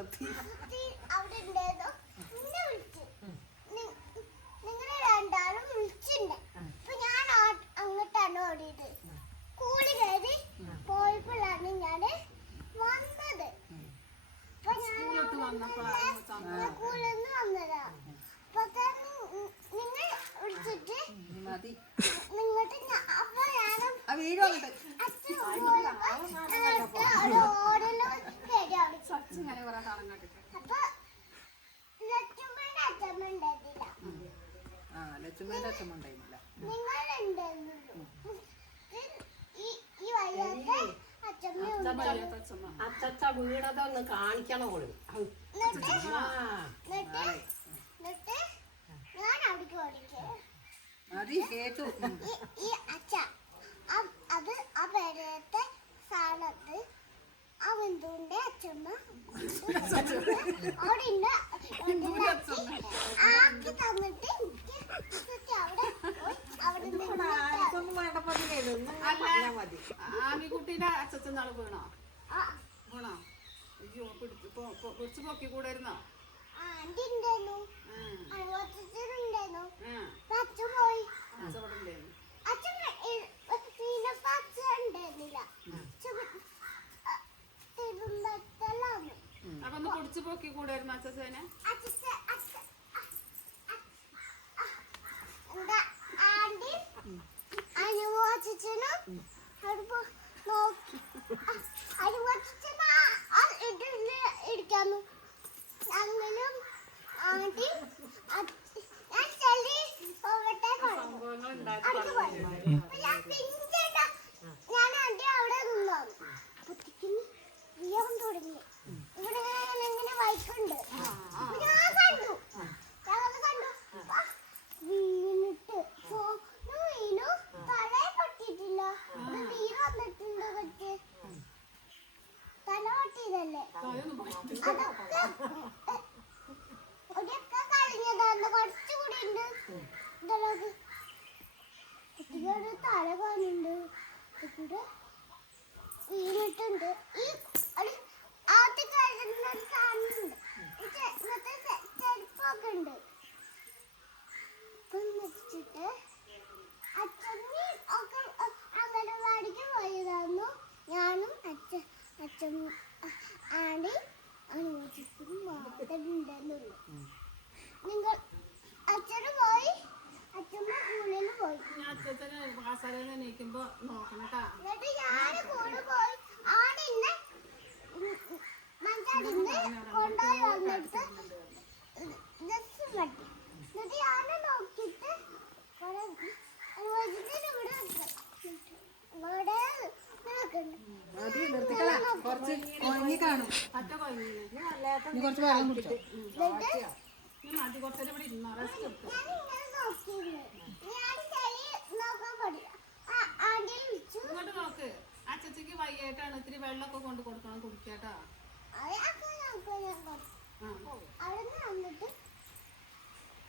അവിടെ ഉണ്ടായിരുന്നു. എന്നെ വിളിച്ചു. നിങ്ങളെ രണ്ടാളും വിളിച്ചിട്ടുണ്ട്. അപ്പൊ ഞാൻ അങ്ങോട്ടാണ് ഓടിയത്. കൂളി കയറി പോയപ്പോഴാണ് ഞാന് വന്നത്. അപ്പൊ ഞാൻ സ്കൂളിൽ നിന്ന് വന്നതാ. അപ്പൊ നിങ്ങൾ വിളിച്ചിട്ട് നിങ്ങട്ട് അപ്പൊ ഞാനും അപ്പൊ ലക്ഷ്മണന്റെ അച്ഛമ്മ ഉണ്ടായിരുന്നില്ല. ലക്ഷ്മണന്റെ അച്ഛമ്മ ഉണ്ടായിരുന്നില്ല. നിങ്ങളുണ്ടായിരുന്നു. ഈ വയ്യാത്ത അച്ഛ വീടതൊന്ന് കാണിക്കണം. ഞാൻ അവിടേക്ക് ഓടിക്കേ ഈ അച്ഛ അത് ആ പേരത്തെ സ്ഥാനത്ത് ആ ബന്ധുവിന്റെ അച്ഛമ്മ അവിടെ ആക്കി തന്നിട്ട് ആമിക്കുട്ടീന്റെ അച്ഛൻ നാള് വീണോ? വീണോ? അയ്യോ പിടിച്ചു പൊക്കി കൂടായിരുന്നോ? ആന്റി ഉണ്ടായിരുന്നു. അച്ഛനുണ്ടായിരുന്നു. അച്ഛൻ പോയി. അച്ഛൻ ഉണ്ടായിരുന്നില്ല. അപ്പൊ ഒന്ന് പിടിച്ചു പൊക്കി കൂടായിരുന്നു അച്ഛനെ? ആന്റി അനുഭവിച്ചനും ഇടിക്കാന്നു. അങ്ങനും ആന്റി ഞാൻ ചെല്ലി പോകട്ടെ ഞാൻ ആന്റി അവിടെ നിന്നു. കുട്ടിക്ക് വിയവും തുടങ്ങി. ഇവിടെ ഇങ്ങനെ വൈക്കുണ്ട്. ഞാൻ കണ്ടു വീണിട്ട് വീണു. തലയെ പറ്റിയിട്ടില്ല. നീര് വന്നിട്ടുണ്ട്. കൊച്ച് തല പൊട്ടിയതല്ലേ. അതൊക്കെ കളഞ്ഞതാണ്. കുറച്ചുകൂടി ഉണ്ട്. കുട്ടികളുടെ തല കാണുന്നുണ്ട്. കുട്ടിയുടെ വീണിട്ടുണ്ട്. ഈ ആദ്യ കഴിഞ്ഞൊരു കാണുന്നുണ്ട്. ഇന്നത്തെ ചെരുപ്പൊക്കെ ഉണ്ട്. വെച്ചിട്ട് അച്ഛമ്മ ഒക്കെ അംഗനവാടിക്ക് പോയതായിരുന്നു. ഞാനും അച്ഛൻ ആടി അനുവദിച്ചിട്ടും മാത്രമുണ്ടെന്നുള്ളു. നിങ്ങൾ അച്ഛന് പോയി. അച്ഛമ്മ സ്കൂളിൽ പോയി. എന്നിട്ട് ഞാൻ കൂടെ പോയി. ആടിന്നെ മഞ്ചാടിന്ന് കൊണ്ടുപോയി വന്നിട്ട് ഡ്രസ് പറ്റി. എന്നിട്ട് ഞാൻ നോക്കിയിട്ട് അച്ഛക്ക് വയ്യായിട്ടാണ്. ഇത്തിരി വെള്ളമൊക്കെ കൊണ്ട് കൊടുക്കണം കുടിക്കാട്ടോ. അവിടെ വന്നിട്ട്